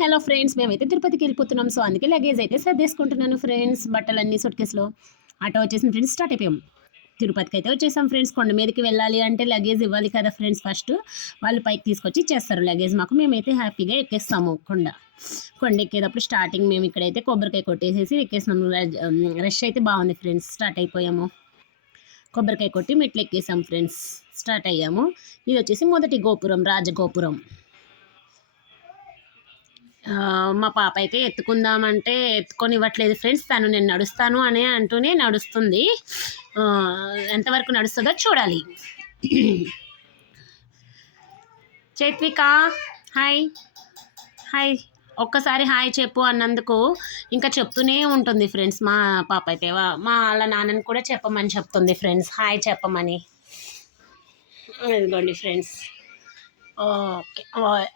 Hello friends, మేమైతే తిరుపతికి వెళ్ళిపోతున్నాం. సో అందుకే లగేజ్ అయితే సర్దేసుకుంటున్నాను ఫ్రెండ్స్. బట్టలన్నీ సూట్ కేసులో. ఆటో వచ్చేసిన ఫ్రెండ్స్, స్టార్ట్ అయిపోయాం. తిరుపతికి అయితే వచ్చేసాం ఫ్రెండ్స్. కొండ మీదకి వెళ్ళాలి అంటే లగేజ్ ఇవ్వాలి కదా ఫ్రెండ్స్. ఫస్ట్ వాళ్ళు పైకి తీసుకొచ్చి ఇచ్చేస్తారు లగేజ్ మాకు. మేమైతే హ్యాపీగా ఎక్కేస్తాము కొండ ఎక్కేటప్పుడు స్టార్టింగ్ మేము ఇక్కడైతే కొబ్బరికాయ కొట్టేసేసి ఎక్కేసాము. రష్ అయితే బాగుంది ఫ్రెండ్స్. స్టార్ట్ అయిపోయాము. కొబ్బరికాయ కొట్టి మెట్లు ఎక్కేసాం ఫ్రెండ్స్. స్టార్ట్ అయ్యాము. ఇది వచ్చేసి మొదటి గోపురం, రాజగోపురం. మా పాప అయితే ఎత్తుకుందామంటే ఎత్తుకొని ఇవ్వట్లేదు ఫ్రెండ్స్. తను నేను నడుస్తాను అనే అంటూనే నడుస్తుంది. ఎంతవరకు నడుస్తుందో చూడాలి. చైత్విక హాయ్ హాయ్, ఒక్కసారి హాయ్ చెప్పు అన్నందుకు ఇంకా చెప్తూనే ఉంటుంది ఫ్రెండ్స్. మా పాప అయితే వాళ్ళ నాన్నని కూడా చెప్పమని చెప్తుంది ఫ్రెండ్స్, హాయ్ చెప్పమని. ఇదిగోండి ఫ్రెండ్స్. ఓకే,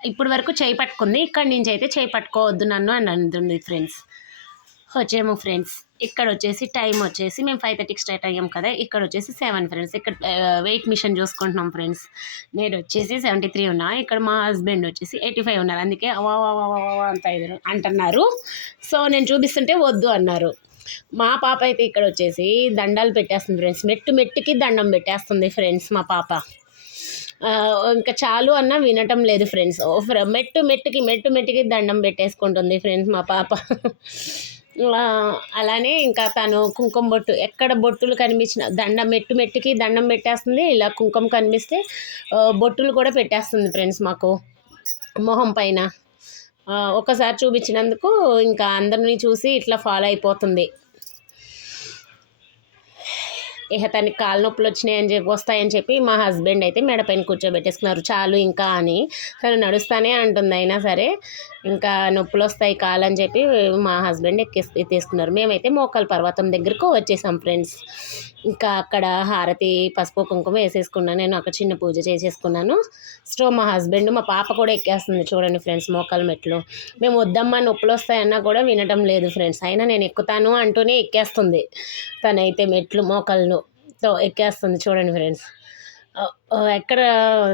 ఇప్పుడు వరకు చేయి పట్టుకుంది. ఇక్కడి నుంచి అయితే చేయి పట్టుకోవద్దు నన్ను అని అంటుంది ఫ్రెండ్స్. వచ్చేమో ఫ్రెండ్స్. ఇక్కడ వచ్చేసి టైం వచ్చేసి మేము 5:30కి స్టార్ట్ అయ్యాం కదా. ఇక్కడ వచ్చేసి 7 ఫ్రెండ్స్. ఇక్కడ వెయిట్ మిషన్ చూసుకుంటున్నాం ఫ్రెండ్స్. నేను వచ్చేసి 73 ఉన్నా. ఇక్కడ మా హస్బెండ్ వచ్చేసి 85 ఉన్నారు. అందుకే అంత అంటున్నారు. సో నేను చూపిస్తుంటే వద్దు అన్నారు. మా పాప అయితే ఇక్కడ వచ్చేసి దండాలు పెట్టేస్తుంది ఫ్రెండ్స్. మెట్టుకి దండం పెట్టేస్తుంది ఫ్రెండ్స్ మా పాప. ఇంకా చాలు అన్నా వినటం లేదు ఫ్రెండ్స్. మెట్టుకి దండం పెట్టేసుకుంటుంది ఫ్రెండ్స్ మా పాప. అలానే ఇంకా తను కుంకుమ బొట్టు, ఎక్కడ బొట్టులు కనిపించిన మెట్టుకి దండం పెట్టేస్తుంది. ఇలా కుంకుమ కనిపిస్తే బొట్టులు కూడా పెట్టేస్తుంది ఫ్రెండ్స్ మాకు మొహం పైన. ఒకసారి చూపించినందుకు ఇంకా అందరినీ చూసి ఇట్లా ఫాలో అయిపోతుంది. ఇక తనకి కాళ్ళ నొప్పులు వస్తాయని చెప్పి మా హస్బెండ్ అయితే మెడపైన కూర్చోబెట్టేసుకున్నారు. చాలు ఇంకా అని. తను నడుస్తానే అంటుంది. అయినా సరే ఇంకా నొప్పులు వస్తాయి కాలని చెప్పి మా హస్బెండ్ తీసుకున్నారు. మేమైతే మోకాల పర్వతం దగ్గరకు వచ్చేసాం ఫ్రెండ్స్. ఇంకా అక్కడ హారతి, పసుపు, కుంకుమ వేసేసుకున్నాను. నేను అక్కడ చిన్న పూజ చేసేసుకున్నాను. సో మా హస్బెండ్, మా పాప కూడా ఎక్కేస్తుంది చూడండి ఫ్రెండ్స్ మోకాల మెట్లు. మేము వద్దమ్మా నొప్పులు వస్తాయన్నా కూడా వినటం లేదు ఫ్రెండ్స్. అయినా నేను ఎక్కుతాను అంటూనే ఎక్కేస్తుంది. తనైతే మెట్లు మోకాళ్ళు తో ఎక్కేస్తుంది చూడండి ఫ్రెండ్స్. ఎక్కడ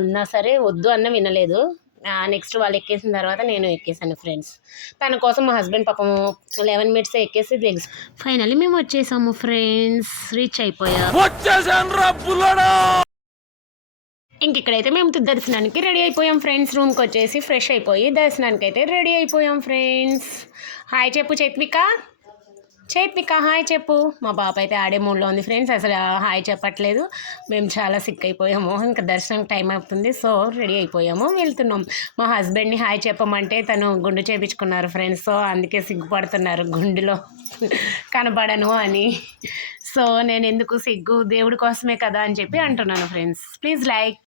ఉన్నా సరే వద్దు అన్న వినలేదు. నెక్స్ట్ వాళ్ళు ఎక్కేసిన తర్వాత నేను ఎక్కేసాను ఫ్రెండ్స్. తన కోసం మా హస్బెండ్ పాపం 11 మినిట్స్ ఎక్కేసి లెగ్స్. ఫైనల్లీ మేము వచ్చేసాము ఫ్రెండ్స్. రీచ్ అయిపోయాము. ఇంక ఇక్కడైతే మేము దర్శనానికి రెడీ అయిపోయాం ఫ్రెండ్స్. రూమ్కి వచ్చేసి ఫ్రెష్ అయిపోయి దర్శనానికి అయితే రెడీ అయిపోయాం ఫ్రెండ్స్. హాయ్ చెప్పు చైత్విక హాయ్ చెప్పు. మా పాప అయితే ఆడే మూడ్లో ఉంది ఫ్రెండ్స్. అసలు హాయ్ చెప్పట్లేదు. మేము చాలా సిక్ అయిపోయాము. ఇంకా దర్శనం టైం అవుతుంది. సో రెడీ అయిపోయాము, వెళ్తున్నాం. మా హస్బెండ్ని హాయ్ చెప్పమంటే తను గుండు చేయించుకున్నారు ఫ్రెండ్స్. సో అందుకే సిగ్గుపడుతున్నారు గుండులో కనపడను అని. సో నేను ఎందుకు సిగ్గు, దేవుడి కోసమే కదా అని చెప్పి అంటున్నాను ఫ్రెండ్స్. Please like